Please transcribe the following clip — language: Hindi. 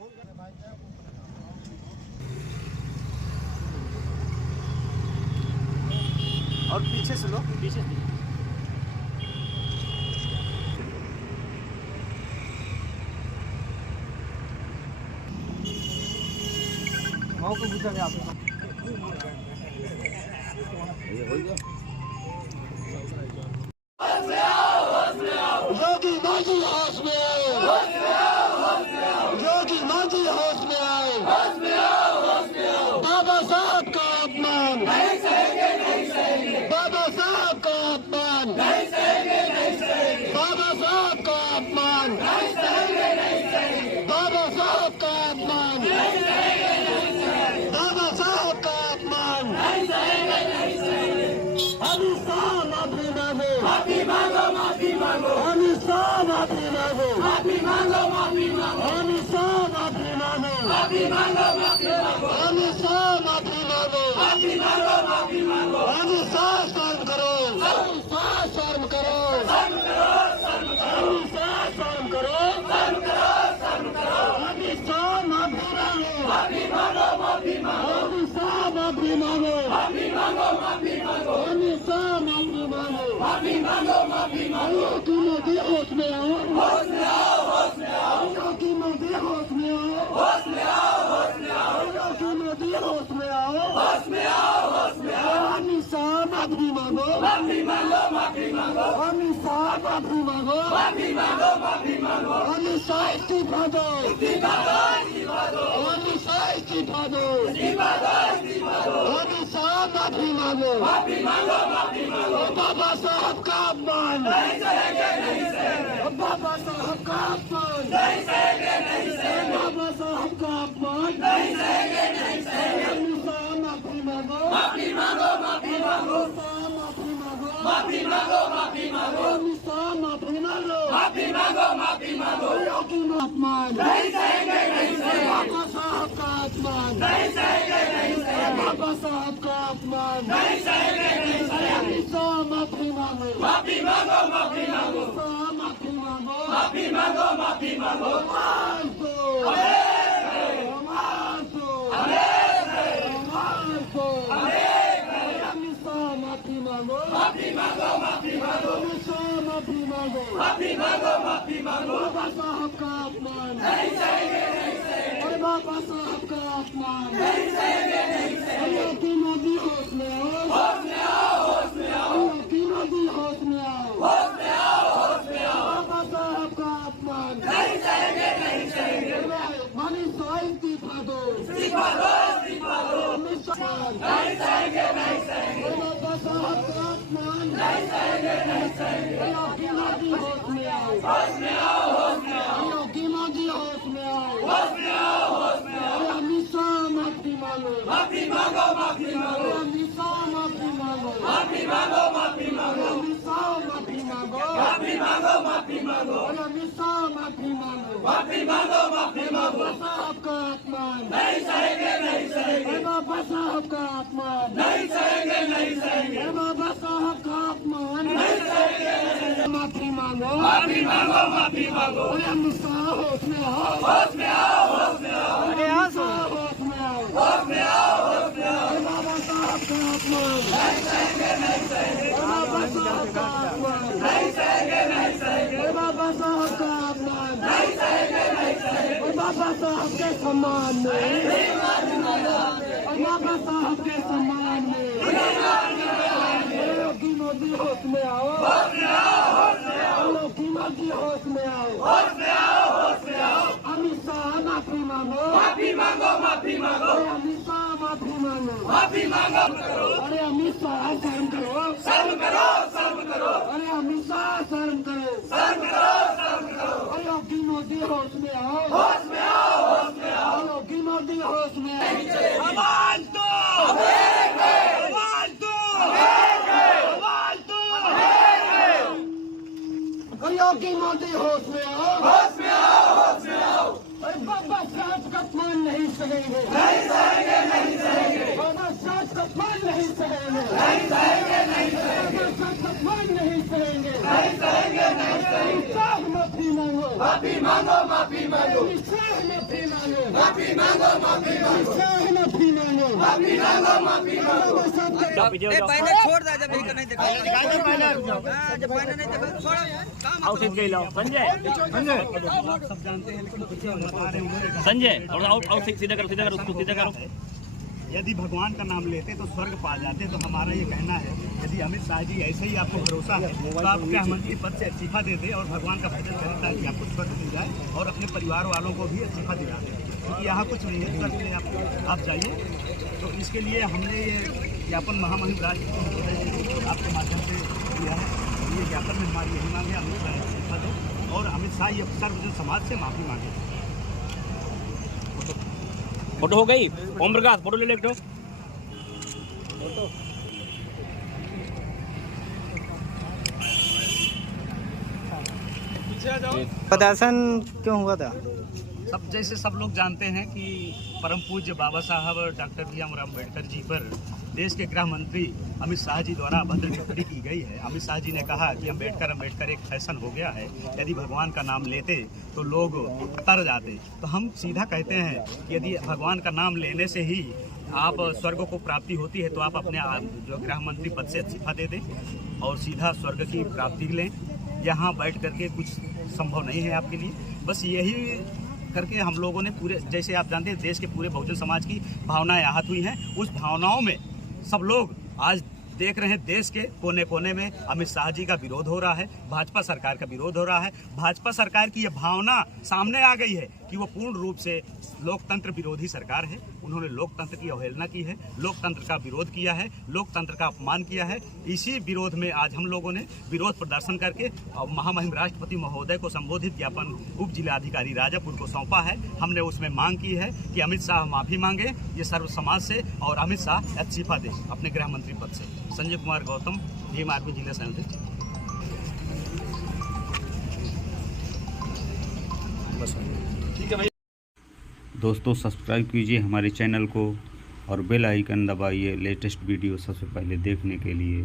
और पीछे से लो, पीछे से माओ को बुझा गया आपको ये हो गया। योगी मांझी होश में आओ, योगी मांझी होश में आओ, बाबा साहब का अपमान, बाबा साहब का अपमान, बाबा साहब का अपमान, बाबा साहब का अपमान, बाबा साहब का अपमान। अमित शाह माफी मांगो, माफी मांगो, माफी मांगो। अमित शाह माफी मांगो, माफी मांगो, माफी मांगो। अमित शाह माफी मांगो, माफी मांगो, माफी मांगो। अमित शाह माफी मांगो, माफी मांगो, माफी मांगो। अमित शाह शर्म करो, अमित शाह शर्म करो, शर्म करो, शर्म करो। अमित शाह शर्म करो, शर्म करो, शर्म करो। अमित शाह माफी मांगो, माफी मांगो, माफी मांगो। अमित शाह माफी मांगो, माफी मांगो, माफी मांगो। अमित शाह माफी मांगो, माफी मांगो, माफी मांगो। योगी मोदी होश में आओ, होश में आओ, होश में आओ। योगी मोदी होश में आओ, होश में आओ, होश में आओ। योगी मोदी होश में आओ, होश में आओ, होश में आओ। अमित शाह माफी मांगो, माफी मांगो, माफी मांगो। अमित शाह माफी मांगो, माफी मांगो, माफी मांगो। अमित शाह इस्तीफा दो, इस्तीफा दो, इस्तीफा दो। अमित शाह इस्तीफा दो, इस्तीफा दो, इस्तीफा दो। अमित शाह माफी मांगो, माफी मांगो, माफी मांगो। बाबा साहब का अपमान नहीं सहेंगे, नहीं सहेंगे। बाबा साहब का अपमान नहीं सहेंगे, नहीं सहेंगे। बाबा साहब का अपमान नहीं सहेंगे, नहीं सहेंगे। अमित शाह माफी मांगो, माफी मांगो, माफी मांगो। माफी मांगो, माफी मांगो। अमित शाह माफी मांगो, माफी मांगो, माफी मांगो। योगी अपमान नहीं सहेंगे, नहीं सहेंगे। बाबा साहब का अपमान नहीं सहेंगे, नहीं सहेंगे। बाबा साहब का अपमान नहीं सहेंगे, नहीं सहेंगे। अमित शाह माफी मांगो, माफी मांगो, माफी मांगो। माफी मांगो, माफी मांगो, माफी मांगो। अमित शाह माफी मांगो, माफी मांगो, माफी मांगो। अमित शाह माफी मांगो, माफी मांगो, माफी मांगो। बाबा साहब का अपमान नहीं सहेंगे, नहीं सहेंगे। अरे बाबा साहब का अपमान नहीं सहेंगे, नहीं सहेंगे। योगी मोदी होश में आओ, होश में आओ, होश में आओ। योगी मोदी होश में आओ, होश में आओ, होश में आओ। बाबा साहब का अपमान नहीं सहेंगे, नहीं सहेंगे। अमित शाह इस्तीफा दो, इस्तीफा दो, इस्तीफा दो। अमित शाह नहीं सहेंगे, नहीं सहेंगे। बाबा साहब का अपमान नहीं सहेंगे, नहीं सहेंगे। योगी मोदी होश में आओ, होश में आओ, होश में आओ। योगी मोदी होश में आओ, होश में आओ, होश में आओ। अमित शाह माफी मांगो, माफी मांगो, माफी मांगो। अमित शाह माफी मांगो, माफी मांगो, माफी मांगो। अमित शाह माफी मांगो, माफी मांगो, माफी मांगो। अमित शाह माफी मांगो, माफी मांगो, माफी मांगो। साहब का अपमान नहीं सहेंगे, नहीं सहेंगे। बाबा साहब का अपमान नहीं सहेंगे, नहीं सहेंगे। बाबा साहब का अपमान नहीं सहेंगे, नहीं सहेंगे। माफी मांगो, माफी मांगो, माफी मांगो। अमित शाह होश में आओ, होश में आओ, होश में आओ। अमित शाह होश में आओ, होश में आओ, होश में आओ। बाबा साहब का अपमान नहीं सहेंगे, नहीं सहेंगे। बाबा साहब का अपमान नहीं सहेंगे, नहीं सहेंगे। बाबा साहब का अपमान नहीं सहेंगे, नहीं सहेंगे। बाबा साहब के सम्मान में, बाबा साहब के सम्मान में। योगी मोदी होश में आओ, होश में आओ, होश में आओ। योगी मोदी होश में आओ, होश में आओ, होश में आओ। अमित शाह माफी मांगो, माफी मांगो, माफी मांगो। अमित शाह माफी मांगो, माफी मांगो। अरे अमित शाह शर्म करो, शर्म करो, शर्म करो। अरे अमित शाह शर्म करो, शर्म करो, शर्म करो। योगी मोदी होश में आओ, होश में आओ, होश में आओ। योगी मोदी होश में आओ। आवाज दो, आवाज दो, आवाज दो। योगी मोदी होश में आओ, होश में आओ, होश में आओ। बाबा साहब का अपमान नहीं सहेंगे, नहीं सहेंगे, नहीं सहेंगे। बाबा साहब का अपमान नहीं सहेंगे, नहीं सहेंगे, नहीं सहेंगे। बाबा साहब का अपमान नहीं सहेंगे, नहीं सहेंगे, नहीं सहेंगे। माफी मांगो, माफी मांगो माफी मांगो माफी मांगो माफी मांगो माफी मांगो माफी मांगो माफी मांगो माफी मांगो बैनर छोड़ दे जब नहीं देखा जब बैनर नहीं देखा छोड़ काम आउटफिट ले लो संजय संजय और आउट सीधा करो उसको सीधा करो। यदि भगवान का नाम लेते तो स्वर्ग पा जाते। तो हमारा ये कहना है, यदि अमित शाह जी ऐसे ही आपको भरोसा है तो आप गृह मंत्री पद से इस्तीफा दे दें और भगवान का भजन करें ताकि आपको स्वर्ग मिल जाए और अपने परिवार वालों को भी इस्तीफा दिला दें, क्योंकि यहाँ कुछ नहीं है स्वर्ग में आप जाइए। तो इसके लिए हमने ये ज्ञापन महामहिम राष्ट्रपति महोदय जी आपके माध्यम से दिया है। ये ज्ञापन में हमारी यही मांग है, अमित शाह इस्तीफा दो और अमित शाह ये सर्वजन समाज से माफ़ी मांगे। फोटो हो गई ओम प्रकाश, फोटो ले ले एक प्रदर्शन क्यों हुआ था? जैसे सब लोग जानते हैं कि परम पूज्य बाबा साहब डॉक्टर भीमराव अम्बेडकर जी पर देश के गृह मंत्री अमित शाह जी द्वारा अभद्र टिप्पणी की गई है। अमित शाह जी ने कहा कि अम्बेडकर एक फैशन हो गया है, यदि भगवान का नाम लेते तो लोग तर जाते। तो हम सीधा कहते हैं कि यदि भगवान का नाम लेने से ही आप स्वर्ग को प्राप्ति होती है तो आप अपने जो गृह मंत्री पद से इस्तीफा दे दें और सीधा स्वर्ग की प्राप्ति लें। यहाँ बैठ करके कुछ संभव नहीं है आपके लिए। बस यही करके हम लोगों ने पूरे, जैसे आप जानते हैं, देश के पूरे बहुजन समाज की भावनाएं आहत हुई हैं। उस भावनाओं में सब लोग आज देख रहे हैं, देश के कोने कोने में अमित शाह जी का विरोध हो रहा है, भाजपा सरकार का विरोध हो रहा है। भाजपा सरकार की यह भावना सामने आ गई है कि वो पूर्ण रूप से लोकतंत्र विरोधी सरकार है। उन्होंने लोकतंत्र की अवहेलना की है, लोकतंत्र का विरोध किया है, लोकतंत्र का अपमान किया है। इसी विरोध में आज हम लोगों ने विरोध प्रदर्शन करके महामहिम राष्ट्रपति महोदय को संबोधित ज्ञापन उप जिलाधिकारी राजापुर को सौंपा है। हमने उसमें मांग की है कि अमित शाह माफी मांगे ये सर्व समाज से और अमित शाह इस्तीफा दे अपने गृह मंत्री पद से। संजय कुमार गौतम, भीम आर्मी जिला संयोजक। दोस्तों सब्सक्राइब कीजिए हमारे चैनल को और बेल आइकन दबाइए लेटेस्ट वीडियो सबसे पहले देखने के लिए।